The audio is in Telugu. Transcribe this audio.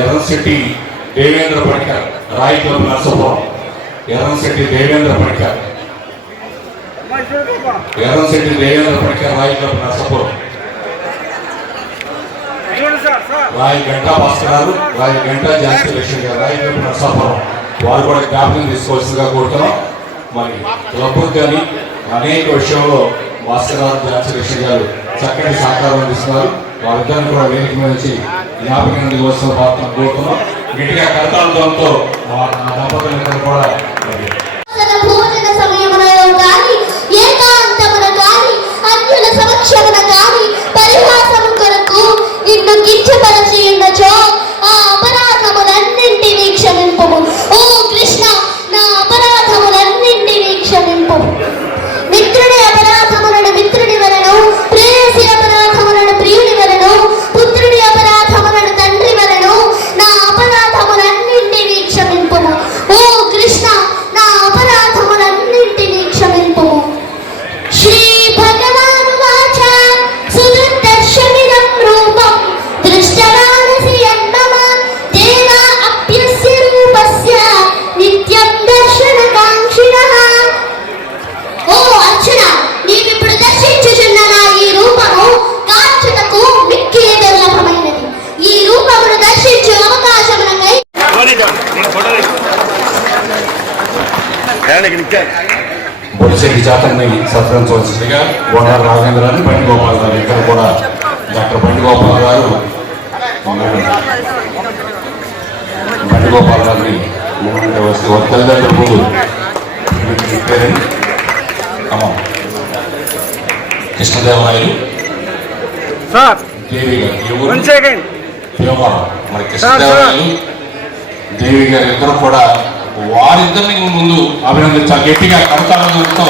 ఎర్రంశెట్టి దేవేంద్ర పడికర్, రాయి క్లబ్ నర్సాపురం. ఎర్రంశెట్టి దేవేంద్ర పడికర్, ఎర్రంశెట్టి దేవేంద్ర పడికర్, రాయి క్లబ్ నర్సాపురం. రాయి గంటా భాస్కర్ గారు, రాయి గంటా ఝాన్సీ లక్ష్మి గారు, రాయి క్లబ్ నర్సాపురం. వారు కూడా జ్ఞాపకం తీసుకోవాల్సిందిగా కోరుతున్నాం. మరి క్లబ్ కానీ అనేక విషయంలో భాస్కర్ గారు, ఝాన్సీ లక్ష్మి గారు చక్కటి సహకారం అందిస్తున్నారు. వారిద్దరిని కూడా వేదిక మీద నుంచి జ్ఞాపకం దివోత్సవ ప్రార్థన కోరుతున్నాం. గట్టిగా కరతాళంతో ఆ దంపతులందరూ కూడా భోజన సమయమున గాని ఏకాంతమున గాని అన్యుల సమక్షమున గాని పరిహాసము కొరకు నిన్ను కించపరచి ఉన్నచో ఆ అపరాధములన్నింటినీ క్షమింపుము. ఓ కృష్ణ, నా అపరాధములన్నింటినీ క్షమింపుము. మిత్రుడి అపరాధములను మిత్రుడి వలన, ప్రేయసి అపరాధములను ప్రియుని వలన, పుత్రుడి అపరాధములను తండ్రి వలన నా అపరాధములన్నింటినీ క్షమింపుము. ఓ కృష్ణ, నా అపరాధములన్నింటినీ క్షమింపుము. శ్రీ భగవాను వాచ సుదర్శమిదం రూపం దృష్టవానసి యన్మమ తేన అప్యస్య రూపస్య నిత్యం దర్శనకాంక్షిణః. ఓ అర్జున, నీవిప్పుడు దర్శించుచున్న నా ఈ రూపము కాంక్షతకు మిక్కిలి దుర్లభమైనది. ఈ రూపమును దర్శించు అవకాశమునకై బొలిశెట్టి జాతరని సత్కరించవలసిందిగా గోడాల రాజేంద్రాన్ని బండి గోపాల్ గారు, ఇక్కడ కూడా డాక్టర్ బండి గోపాల్ గారు బండి గోపాల్ గారిని వస్తే వారి తల్లిదండ్రుల ముందు పేరెంట్ కృష్ణదేవరాయలు దేవి గారు, మరి కృష్ణదేవరాయలు దేవి గారు ఇద్దరు కూడా వారిద్దరిని ముందు అభినందించాలి. గట్టిగా కడతాలతో